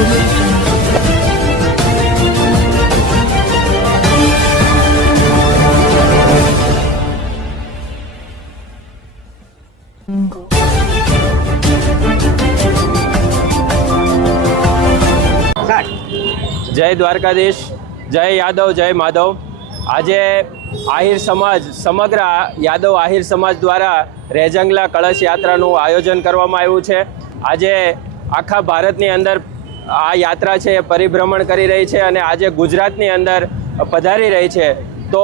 जय द्वारकाधीश, जय यादव, जय माधव। आज आहिर समाज समग्र यादव आहिर समाज द्वारा रेजंगला कलश यात्राનું આયોજન કરવામાં આવ્યું છે। આજે આખા ભારતની અંદર આ યાત્રા છે પરિભ્રમણ કરી રહી છે અને આજે ગુજરાતની અંદર પધારી રહી છે। તો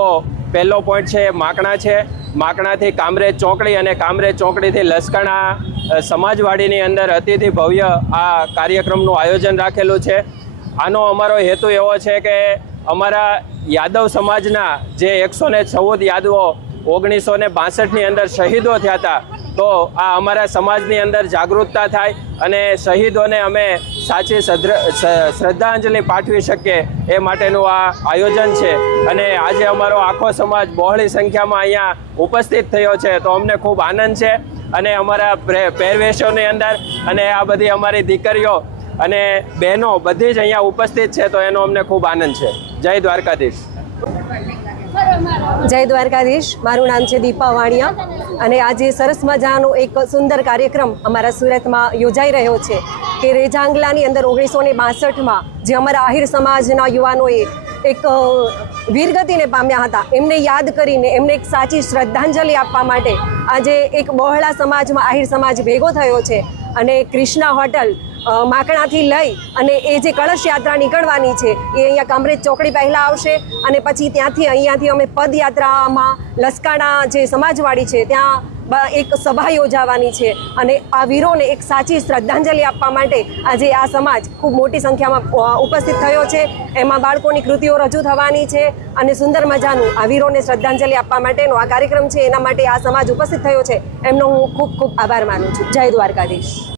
પહેલો પોઈન્ટ છે માકણા છે। માકણાથી કામરેજ ચોકડી અને કામરેજ ચોકડીથી લસકાણા સમાજવાડીની અંદર અતિથિ ભવ્ય આ કાર્યક્રમનું આયોજન રાખેલું છે। આનો અમારો હેતુ એવો છે કે અમારા યાદવ સમાજના જે 114 યાદવો 1962ની અંદર શહીદો થયા હતા, તો આ અમારા સમાજની અંદર જાગૃતતા થાય અને શહીદોને અમે સાચી શ્રદ્ધાંજલિ પાઠવી શકીએ એ માટેનું આ આયોજન છે। અને આજે અમારો આખો સમાજ બહોળી સંખ્યામાં અહીંયા ઉપસ્થિત થયો છે, તો અમને ખૂબ આનંદ છે। અને અમારા પહેરવેશોની અંદર અને આ બધી અમારી દીકરીઓ અને બહેનો બધી જ અહીંયા ઉપસ્થિત છે, તો એનો અમને ખૂબ આનંદ છે। જય દ્વારકાધીશ। જય દ્વારકાધીશ। મારું નામ છે દીપા વાણિયા અને આજે સરસ મજાનો એક સુંદર કાર્યક્રમ અમારા સુરતમાં યોજાઈ રહ્યો છે કે રેજાંગલાની અંદર 1962માં જે અમારા આહિર સમાજના યુવાનોએ એક વીરગતિને પામ્યા હતા, એમને યાદ કરીને એમને એક સાચી શ્રદ્ધાંજલિ આપવા માટે આજે એક બહોળા સમાજમાં આહિર સમાજ ભેગો થયો છે। અને ક્રિષ્ના હોટલ માકણાથી લઈ અને એ જે કળશ યાત્રા નીકળવાની છે એ અહીંયા કામરેજ ચોકડી પહેલાં આવશે અને પછી ત્યાંથી અહીંયાથી અમે પદયાત્રામાં લસકાણા જે સમાજવાડી છે ત્યાં એક સભા યોજાવાની છે અને આ વીરોને એક સાચી શ્રદ્ધાંજલિ આપવા માટે આજે આ સમાજ ખૂબ મોટી સંખ્યામાં ઉપસ્થિત થયો છે। એમાં બાળકોની કૃતિઓ રજૂ થવાની છે અને સુંદર મજાનું આ વીરોને શ્રદ્ધાંજલિ આપવા માટેનો આ કાર્યક્રમ છે, એના માટે આ સમાજ ઉપસ્થિત થયો છે, એમનો હું ખૂબ ખૂબ આભાર માનું છું। જય દ્વારકાધીશ।